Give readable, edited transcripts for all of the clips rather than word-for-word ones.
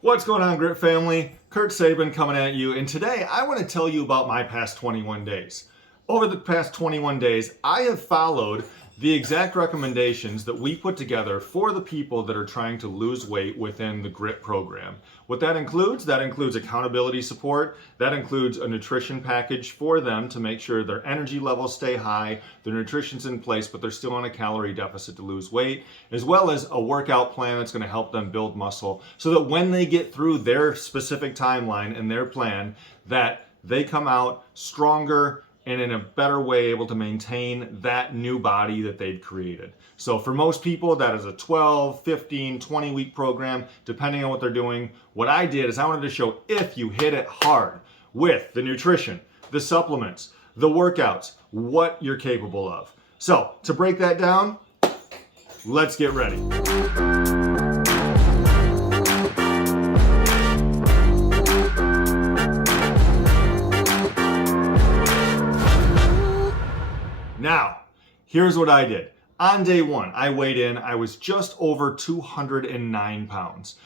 What's going on, Grit family? Kurt Sabin coming at you, and today I want to tell you about my past 21 days. Over the past 21 days, I have followed the exact recommendations that we put together for the people that are trying to lose weight within the Grit program. What that includes accountability support, that includes a nutrition package for them to make sure their energy levels stay high, their nutrition's in place, but they're still on a calorie deficit to lose weight, as well as a workout plan that's going to help them build muscle so that when they get through their specific timeline and their plan, that they come out stronger and in a better way able to maintain that new body that they've created. So for most people, that is a 12, 15, 20 week program, depending on what they're doing. What I did is I wanted to show if you hit it hard with the nutrition, the supplements, the workouts, what you're capable of. So to break that down, let's get ready. Now, here's what I did. On day one, I weighed in, I was just over 209 pounds.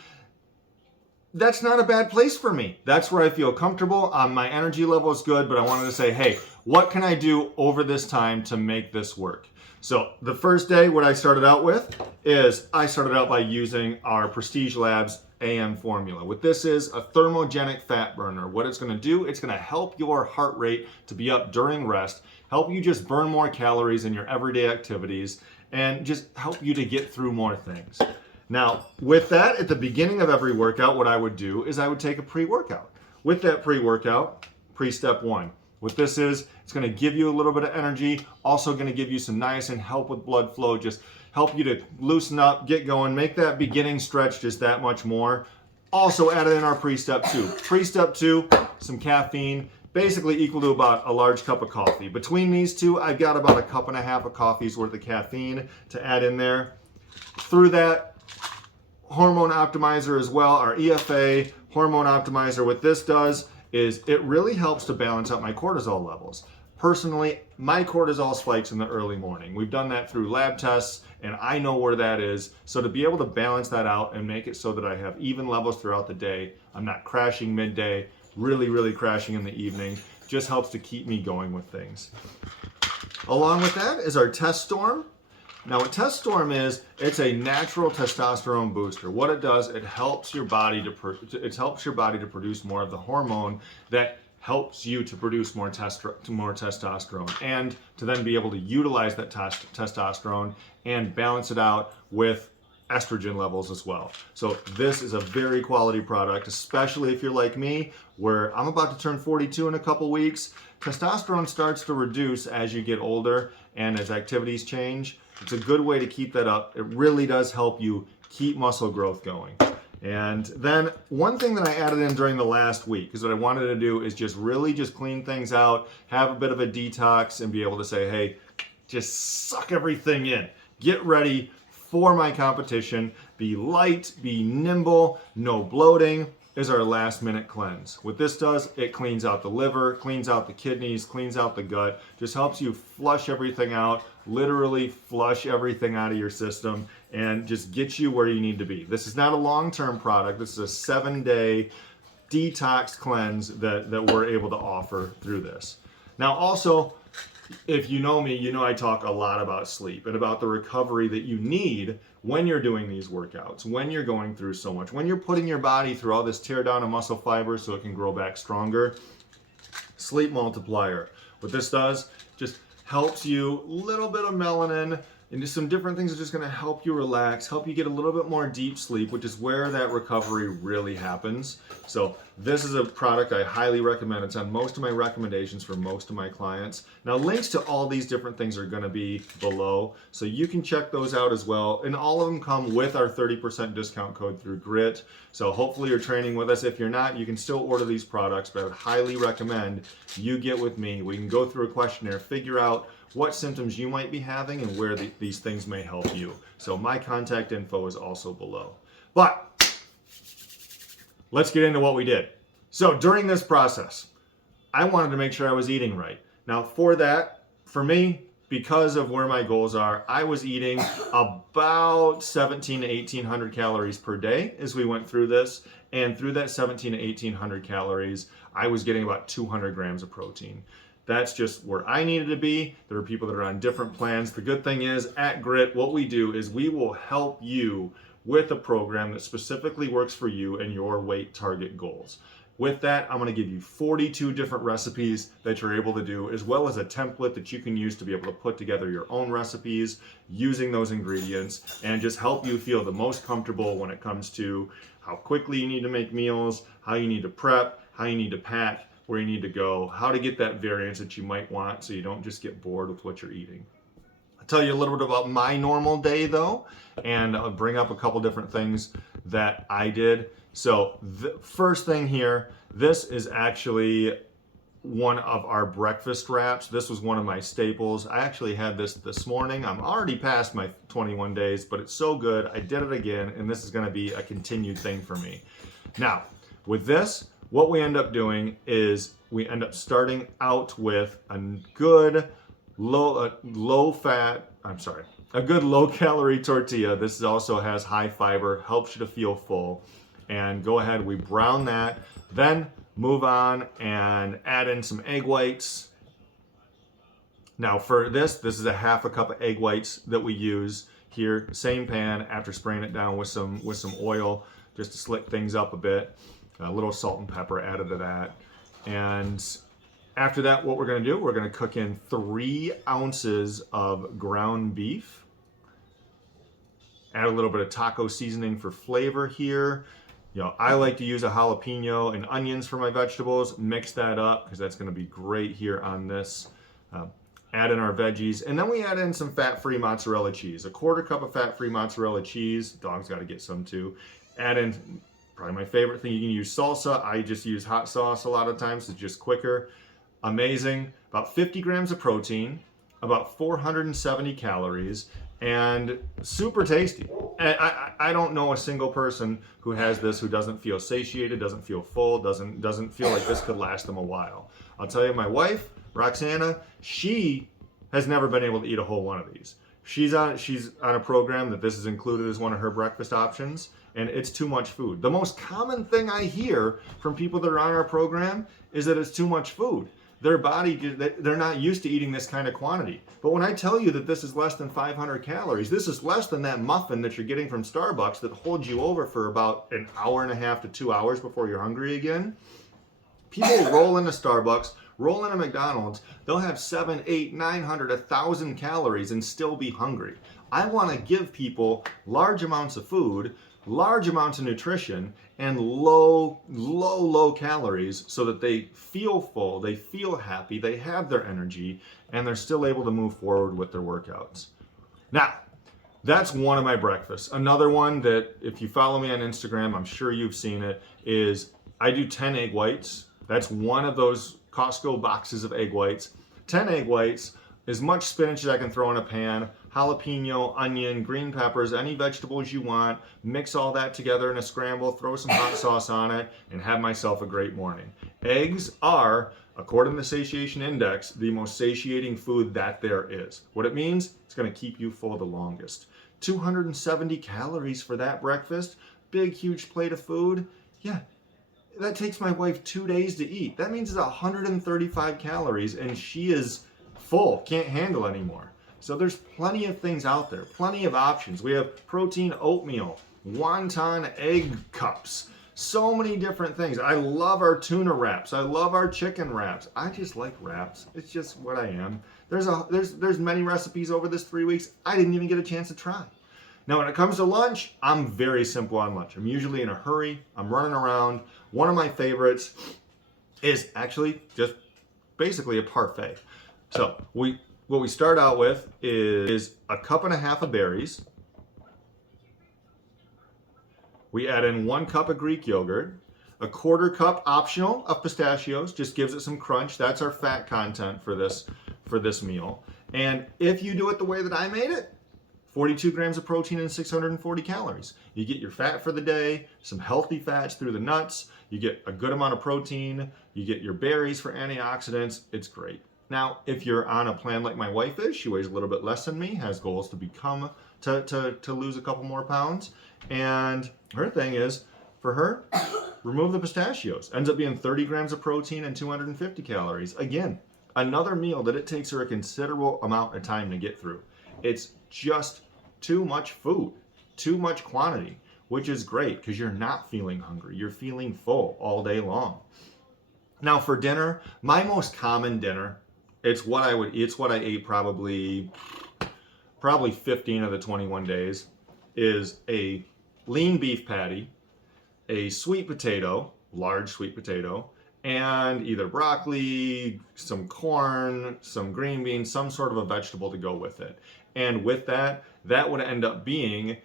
That's not a bad place for me. That's where I feel comfortable. My energy level is good, but I wanted to say, hey, what can I do over this time to make this work? So the first day, what I started out with is I started out by using our Prestige Labs AM formula. What this is, a thermogenic fat burner. What it's gonna do, it's gonna help your heart rate to be up during rest, help you just burn more calories in your everyday activities, and just help you to get through more things. Now, with that, at the beginning of every workout, what I would do is I would take a pre-workout. With that pre-workout, pre-step one. What this is, it's gonna give you a little bit of energy, also gonna give you some niacin, help with blood flow, just help you to loosen up, get going, make that beginning stretch just that much more. Also added in our pre-step two. Pre-step two, some caffeine, basically equal to about a large cup of coffee. Between these two, I've got about a cup and a half of coffee's worth of caffeine to add in there. Through that, hormone optimizer as well, our EFA hormone optimizer. What this does is it really helps to balance out my cortisol levels. Personally, my cortisol spikes in the early morning. We've done that through lab tests, and I know where that is. So to be able to balance that out and make it so that I have even levels throughout the day, I'm not crashing midday, really crashing in the evening, just helps to keep me going with things. Along with that is our Test Storm. Now what Test Storm is, it's a natural testosterone booster. What it does, it helps your body to produce more of the hormone that helps you to produce more testosterone, and to then be able to utilize that testosterone and balance it out with estrogen levels as well. So this is a very quality product, especially if you're like me, where I'm about to turn 42 in a couple weeks. Testosterone starts to reduce as you get older and as activities change. It's a good way to keep that up. It really does help you keep muscle growth going. And then one thing that I added in during the last week, because what I wanted to do is just really clean things out, have a bit of a detox, and be able to say, hey, just suck everything in. Get ready for my competition. Be light, be nimble, no bloating, is our last minute cleanse. What this does, it cleans out the liver, cleans out the kidneys, cleans out the gut, just helps you flush everything out, literally flush everything out of your system, and just get you where you need to be. This is not a long-term product. This is a 7-day detox cleanse that we're able to offer through this. Now also, if you know me, you know I talk a lot about sleep and about the recovery that you need when you're doing these workouts, when you're going through so much, when you're putting your body through all this tear down of muscle fiber so it can grow back stronger. Sleep multiplier. What this does, just helps you, little bit of melanin, and just some different things are just going to help you relax, help you get a little bit more deep sleep, which is where that recovery really happens. So this is a product I highly recommend. It's on most of my recommendations for most of my clients. Now links to all these different things are going to be below, so you can check those out as well. And all of them come with our 30% discount code through GRIT. So hopefully you're training with us. If you're not, you can still order these products, but I would highly recommend you get with me. We can go through a questionnaire, figure out what symptoms you might be having and where these things may help you. So my contact info is also below. But let's get into what we did. So during this process, I wanted to make sure I was eating right. Now for that, for me, because of where my goals are, I was eating about 17 to 1800 calories per day as we went through this. And through that 17 to 1800 calories, I was getting about 200 grams of protein. That's just where I needed to be. There are people that are on different plans. The good thing is at Grit, what we do is we will help you with a program that specifically works for you and your weight target goals. With that, I'm going to give you 42 different recipes that you're able to do, as well as a template that you can use to be able to put together your own recipes using those ingredients and just help you feel the most comfortable when it comes to how quickly you need to make meals, how you need to prep, how you need to pack, where you need to go, how to get that variance that you might want so you don't just get bored with what you're eating. I'll tell you a little bit about my normal day though, and I'll bring up a couple different things that I did. So the first thing here, this is actually one of our breakfast wraps. This was one of my staples. I actually had this morning. I'm already past my 21 days, but it's so good. I did it again, and this is going to be a continued thing for me. Now, with this, what we end up doing is we end up starting out with a good low calorie tortilla. This also has high fiber, helps you to feel full. And go ahead, we brown that, then move on and add in some egg whites. Now for this is a half a cup of egg whites that we use here. Same pan, after spraying it down with some oil just to slick things up a bit. A little salt and pepper added to that. And after that, what we're gonna do, we're gonna cook in 3 ounces of ground beef. Add a little bit of taco seasoning for flavor here. You know, I like to use a jalapeno and onions for my vegetables. Mix that up because that's going to be great here on this. Add in our veggies, and then we add in some fat-free mozzarella cheese. A 1/4 cup of fat-free mozzarella cheese. Dog's got to get some too. Add in probably my favorite thing. You can use salsa. I just use hot sauce a lot of times. It's just quicker. Amazing. About 50 grams of protein, about 470 calories, and super tasty. I don't know a single person who has this who doesn't feel satiated, doesn't feel full, doesn't feel like this could last them a while. I'll tell you, my wife, Roxana, she has never been able to eat a whole one of these. She's on a program that this is included as one of her breakfast options, and it's too much food. The most common thing I hear from people that are on our program is that it's too much food. Their body, they're not used to eating this kind of quantity. But when I tell you that this is less than 500 calories, this is less than that muffin that you're getting from Starbucks that holds you over for about an hour and a half to 2 hours before you're hungry again. People roll into Starbucks, roll into McDonald's, they'll have 700, 800, 900, 1,000 calories and still be hungry. I want to give people large amounts of food, large amounts of nutrition, and low calories so that they feel full, they feel happy, they have their energy, and they're still able to move forward with their workouts. Now, that's one of my breakfasts. Another one that, if you follow me on Instagram, I'm sure you've seen it, is I do 10 egg whites. That's one of those Costco boxes of egg whites. 10 egg whites, as much spinach as I can throw in a pan, jalapeno, onion, green peppers, any vegetables you want, mix all that together in a scramble, throw some hot sauce on it, and have myself a great morning. Eggs are, according to the Satiation Index, the most satiating food that there is. What it means, it's gonna keep you full the longest. 270 calories for that breakfast, big, huge plate of food. Yeah, that takes my wife 2 days to eat. That means it's 135 calories, and she is full, can't handle anymore. So there's plenty of things out there, plenty of options. We have protein oatmeal, wonton egg cups, so many different things. I love our tuna wraps. I love our chicken wraps. I just like wraps. It's just what I am. There's many recipes over this 3 weeks I didn't even get a chance to try. Now, when it comes to lunch, I'm very simple on lunch. I'm usually in a hurry. I'm running around. One of my favorites is actually just basically a parfait. So what we start out with is a 1.5 cups of berries. We add in 1 cup of Greek yogurt, a 1/4 cup optional of pistachios, just gives it some crunch. That's our fat content for this meal. And if you do it the way that I made it, 42 grams of protein and 640 calories. You get your fat for the day, some healthy fats through the nuts, you get a good amount of protein, you get your berries for antioxidants. It's great. Now, if you're on a plan like my wife is, she weighs a little bit less than me, has goals to become, to lose a couple more pounds. And her thing is, for her, remove the pistachios. Ends up being 30 grams of protein and 250 calories. Again, another meal that it takes her a considerable amount of time to get through. It's just too much food, too much quantity, which is great because you're not feeling hungry. You're feeling full all day long. Now for dinner, my most common dinner, it's what I ate probably 15 of the 21 days, is a lean beef patty, a sweet potato, large sweet potato, and either broccoli, some corn, some green beans, some sort of a vegetable to go with it. And with that, that would ends up being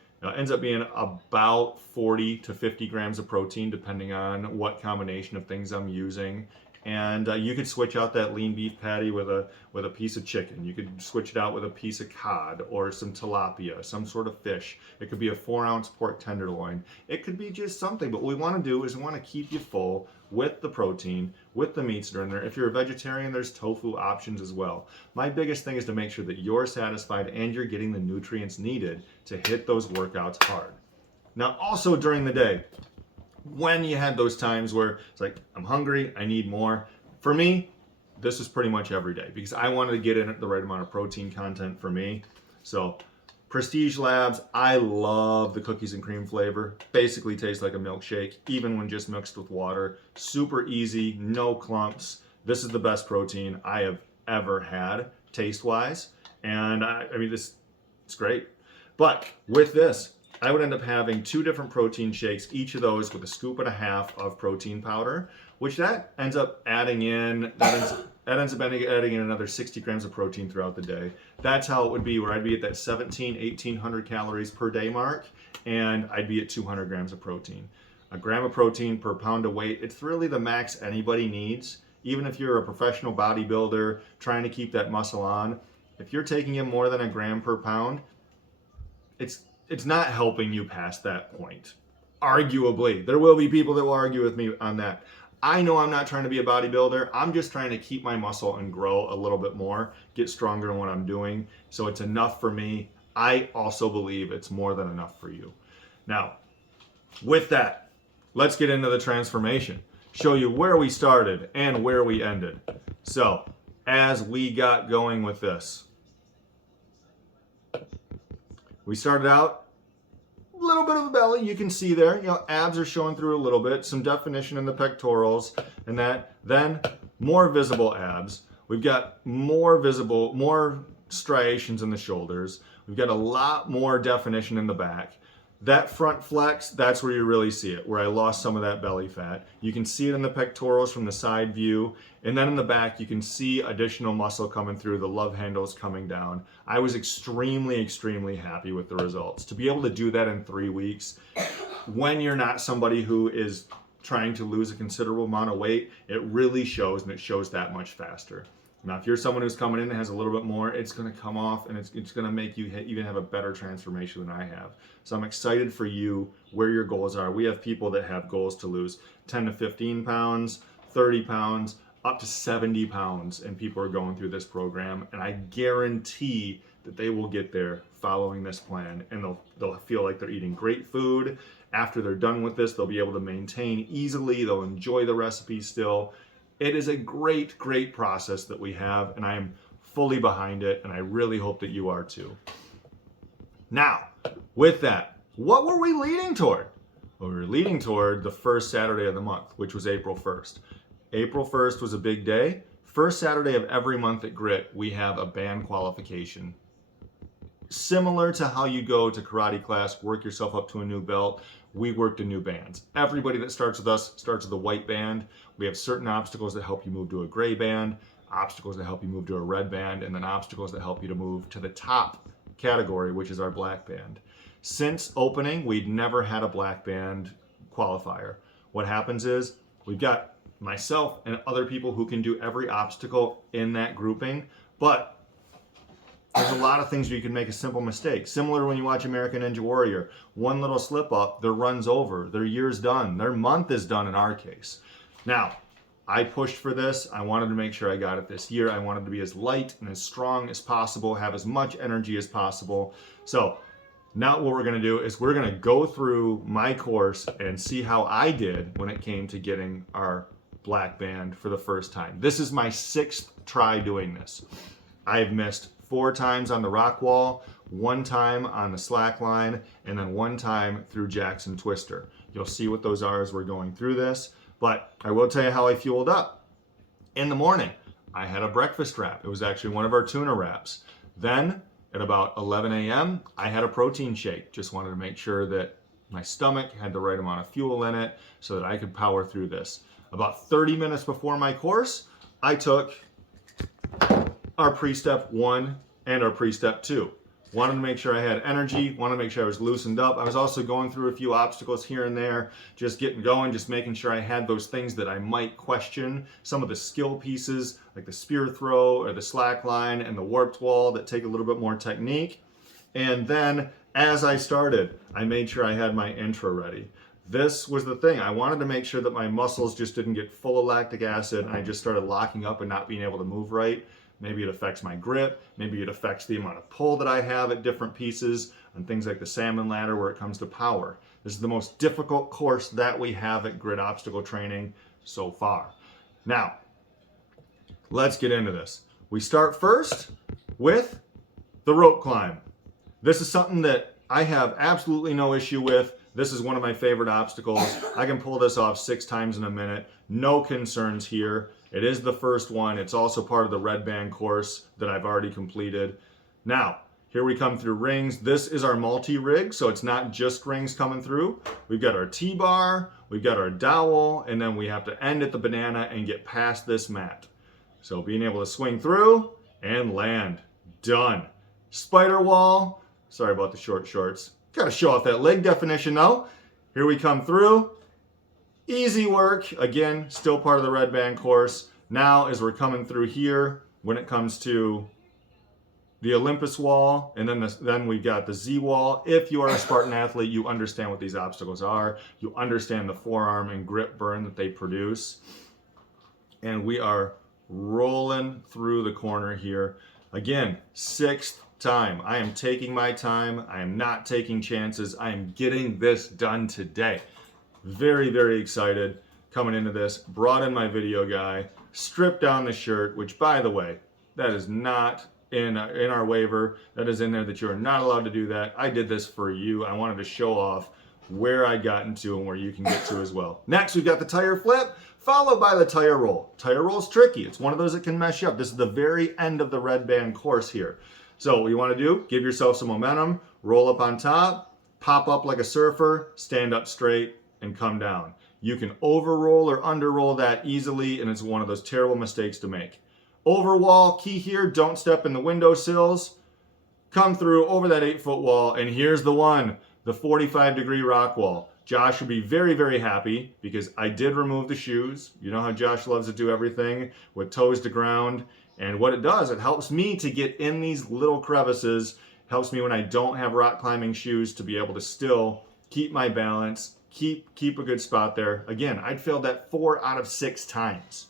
about 40 to 50 grams of protein, depending on what combination of things I'm using. And you could switch out that lean beef patty with a piece of chicken. You could switch it out with a piece of cod or some tilapia, some sort of fish. It could be a 4-ounce pork tenderloin. It could be just something. But what we want to do is we want to keep you full with the protein, with the meats during there. If you're a vegetarian, there's tofu options as well. My biggest thing is to make sure that you're satisfied and you're getting the nutrients needed to hit those workouts hard. Now, also during the day, when you had those times where it's like, I'm hungry, I need more. For me, this is pretty much every day because I wanted to get in the right amount of protein content for me. So Prestige Labs, I love the cookies and cream flavor. Basically tastes like a milkshake, even when just mixed with water. Super easy, no clumps. This is the best protein I have ever had, taste-wise. And I mean, it's great. But with this, I would end up having 2 different protein shakes, each of those with a scoop and a half of protein powder, which that ends up adding in another 60 grams of protein throughout the day. That's how it would be, where I'd be at that 1,800 calories per day mark, and I'd be at 200 grams of protein. A gram of protein per pound of weight, it's really the max anybody needs. Even if you're a professional bodybuilder trying to keep that muscle on, if you're taking in more than a gram per pound, it's not helping you past that point. Arguably, there will be people that will argue with me on that. I know I'm not trying to be a bodybuilder. I'm just trying to keep my muscle and grow a little bit more, get stronger in what I'm doing. So it's enough for me. I also believe it's more than enough for you. Now, with that, let's get into the transformation. Show you where we started and where we ended. So, as we got going with this, we started out a little bit of a belly. You can see there, abs are showing through a little bit, some definition in the pectorals and that. Then more visible abs. We've got more striations in the shoulders. We've got a lot more definition in the back. That front flex, that's where you really see it, where I lost some of that belly fat. You can see it in the pectorals from the side view. And then in the back, you can see additional muscle coming through, the love handles coming down. I was extremely, extremely happy with the results. To be able to do that in 3 weeks, when you're not somebody who is trying to lose a considerable amount of weight, it really shows, and it shows that much faster. Now, if you're someone who's coming in and has a little bit more, it's going to come off, and it's going to make you even have a better transformation than I have. So I'm excited for you where your goals are. We have people that have goals to lose 10 to 15 pounds, 30 pounds, up to 70 pounds, and people are going through this program, and I guarantee that they will get there following this plan, and they'll feel like they're eating great food. After they're done with this, they'll be able to maintain easily. They'll enjoy the recipe still. It is a great, great process that we have, and I am fully behind it, and I really hope that you are too. Now, with that, what were we leading toward? Well, we were leading toward the first Saturday of the month, which was April 1st. April 1st was a big day. First Saturday of every month at Grit, we have a band qualification. Similar to how you go to karate class, work yourself up to a new belt, we work to new bands. Everybody that starts with us starts with a white band. We have certain obstacles that help you move to a gray band, obstacles that help you move to a red band, and then obstacles that help you to move to the top category, which is our black band. Since opening, we'd never had a black band qualifier. What happens is we've got myself and other people who can do every obstacle in that grouping, but there's a lot of things where you can make a simple mistake. Similar to when you watch American Ninja Warrior. One little slip up, their run's over, their year's done, their month is done in our case. Now, I pushed for this. I wanted to make sure I got it this year. I wanted to be as light and as strong as possible, have as much energy as possible. So now what we're going to do is we're going to go through my course and see how I did when it came to getting our black band for the first time. This is my 6th try doing this. I've missed 4 times on the rock wall, 1 time on the slack line, and then 1 time through Jackson Twister. You'll see what those are as we're going through this, but I will tell you how I fueled up. In the morning, I had a breakfast wrap. It was actually one of our tuna wraps. Then at about 11 a.m., I had a protein shake. Just wanted to make sure that my stomach had the right amount of fuel in it so that I could power through this. About 30 minutes before my course, I took our pre-step 1 and our pre-step 2. Wanted to make sure I had energy, wanted to make sure I was loosened up. I was also going through a few obstacles here and there, just getting going, just making sure I had those things that I might question. Some of the skill pieces, like the spear throw or the slack line and the warped wall, that take a little bit more technique. And then as I started, I made sure I had my intro ready. This was the thing. I wanted to make sure that my muscles just didn't get full of lactic acid and I just started locking up and not being able to move right. Maybe it affects my grip. Maybe it affects the amount of pull that I have at different pieces on things like the salmon ladder where it comes to power. This is the most difficult course that we have at grid obstacle training so far. Now, let's get into this. We start first with the rope climb. This is something that I have absolutely no issue with. This is one of my favorite obstacles. I can pull this off 6 times in a minute. No concerns here. It is the first one. It's also part of the red band course that I've already completed. Now, here we come through rings. This is our multi-rig, so it's not just rings coming through. We've got our T-bar, we've got our dowel, and then we have to end at the banana and get past this mat. So being able to swing through and land. Done. Spider wall. Sorry about the short shorts. Gotta show off that leg definition though. Here we come through. Easy work. Again, still part of the red band course. Now as we're coming through here, when it comes to the Olympus wall, and then we've got the Z wall. If you are a Spartan athlete, you understand what these obstacles are. You understand the forearm and grip burn that they produce. And we are rolling through the corner here. Again, 6th time. I am taking my time. I am not taking chances. I am getting this done today. Very, very excited coming into this. Brought in my video guy, stripped down the shirt, which by the way, that is not in our waiver. That is in there that you are not allowed to do that. I did this for you. I wanted to show off where I got into and where you can get to as well. Next, we've got the tire flip, followed by the tire roll. Tire roll is tricky. It's one of those that can mess you up. This is the very end of the red band course here. So what you want to do, give yourself some momentum, roll up on top, pop up like a surfer, stand up straight, and come down. You can over-roll or under-roll that easily, and it's one of those terrible mistakes to make. Over wall, key here, don't step in the windowsills. Come through over that 8-foot wall, and here's the one, the 45-degree rock wall. Josh would be very, very happy because I did remove the shoes. You know how Josh loves to do everything with toes to ground. And what it does, it helps me to get in these little crevices, helps me when I don't have rock climbing shoes to be able to still keep my balance, keep a good spot there. Again, I'd failed that 4 out of 6 times.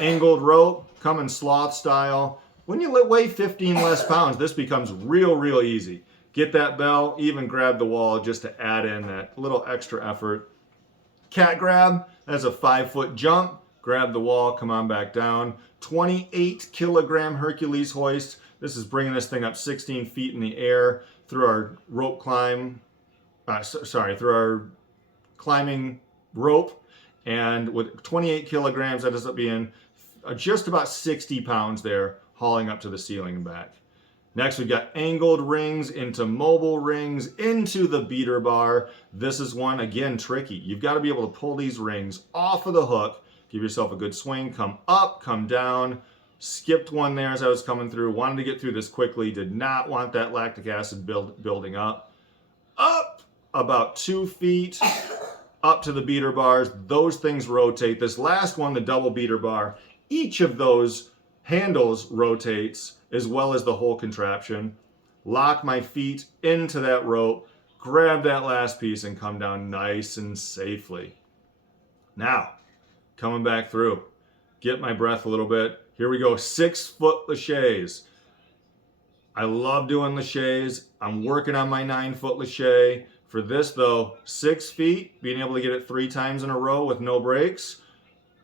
Angled rope, coming sloth style. When you weigh 15 less pounds, this becomes real easy. Get that bell, even grab the wall just to add in that little extra effort. Cat grab, that's a 5-foot jump. Grab the wall, come on back down. 28 kilogram Hercules hoist. This is bringing this thing up 16 feet in the air through our rope climb, through our climbing rope. And with 28 kilograms, that ends up being just about 60 pounds there, hauling up to the ceiling and back. Next, we've got angled rings into mobile rings into the beater bar. This is one, again, tricky. You've got to be able to pull these rings off of the hook, give yourself a good swing, come up, come down. Skipped one there as I was coming through. Wanted to get through this quickly. Did not want that lactic acid building up. Up about 2 feet, up to the beater bars. Those things rotate. This last one, the double beater bar, each of those handles rotates as well as the whole contraption. Lock my feet into that rope, grab that last piece and come down nice and safely. Now, coming back through. get my breath a little bit. Here we go, 6-foot laches. I love doing laches. I'm working on my 9-foot lache. For this though, 6 feet, being able to get it 3 times in a row with no breaks.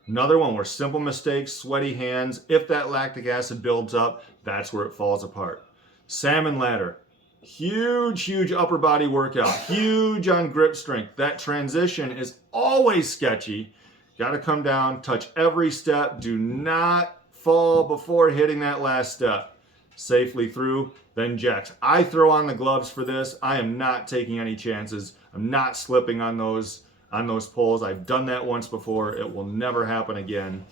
Another one where simple mistakes, sweaty hands. If that lactic acid builds up, that's where it falls apart. Salmon ladder. Huge upper body workout. Huge on grip strength. That transition is always sketchy. Got to come down, touch every step. Do not fall before hitting that last step. Safely through, then jacks. I throw on the gloves for this. I am not taking any chances. I'm not slipping on those poles. I've done that once before. It will never happen again.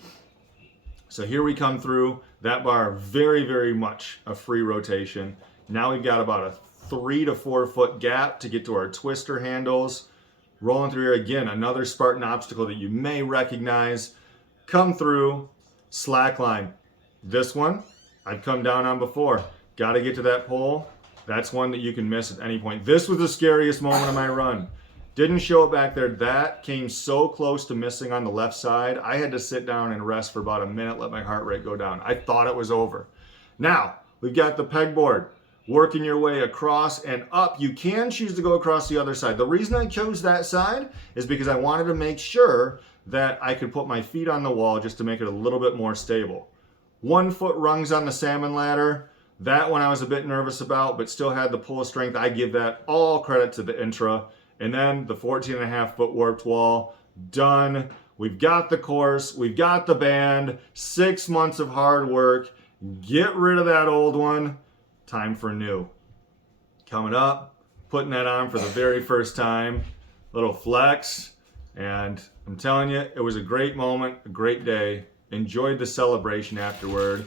So here we come through. That bar, very much a free rotation. Now we've got about a 3 to 4 foot gap to get to our twister handles. Rolling through here again, another Spartan obstacle that you may recognize. Come through, slack line. This one, I've come down on before. Got to get to that pole. That's one that you can miss at any point. This was the scariest moment of my run. Didn't show it back there. That came so close to missing on the left side. I had to sit down and rest for about a minute, let my heart rate go down. I thought it was over. Now, we've got the pegboard. Working your way across and up. You can choose to go across the other side. The reason I chose that side is because I wanted to make sure that I could put my feet on the wall just to make it a little bit more stable. 1 foot rungs on the salmon ladder. That one I was a bit nervous about, but still had the pull strength. I give that all credit to the intra. And then the 14.5 foot warped wall, done. We've got the course, we've got the band, 6 months of hard work. Get rid of that old one. Time for new. Coming up, putting that on for the very first time. Little flex. And I'm telling you, it was a great moment, a great day. Enjoyed the celebration afterward.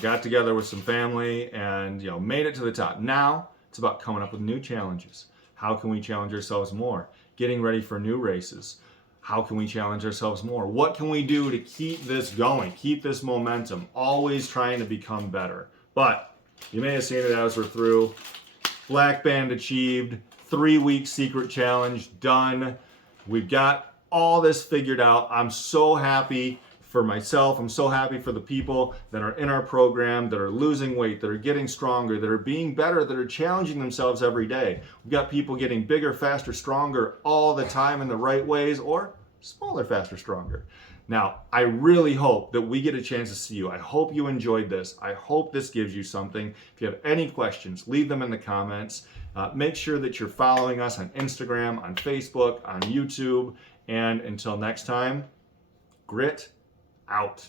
Got together with some family and made it to the top. Now it's about coming up with new challenges. How can we challenge ourselves more? Getting ready for new races. How can we challenge ourselves more? What can we do to keep this going, keep this momentum? Always trying to become better. But you may have seen it as we're through. Black band achieved. 3-week secret challenge done. We've got all this figured out. I'm so happy for myself. I'm so happy for the people that are in our program, that are losing weight, that are getting stronger, that are being better, that are challenging themselves every day. We've got people getting bigger, faster, stronger all the time in the right ways, or smaller, faster, stronger. Now, I really hope that we get a chance to see you. I hope you enjoyed this. I hope this gives you something. If you have any questions, leave them in the comments. Make sure that you're following us on Instagram, on Facebook, on YouTube. And until next time, grit out.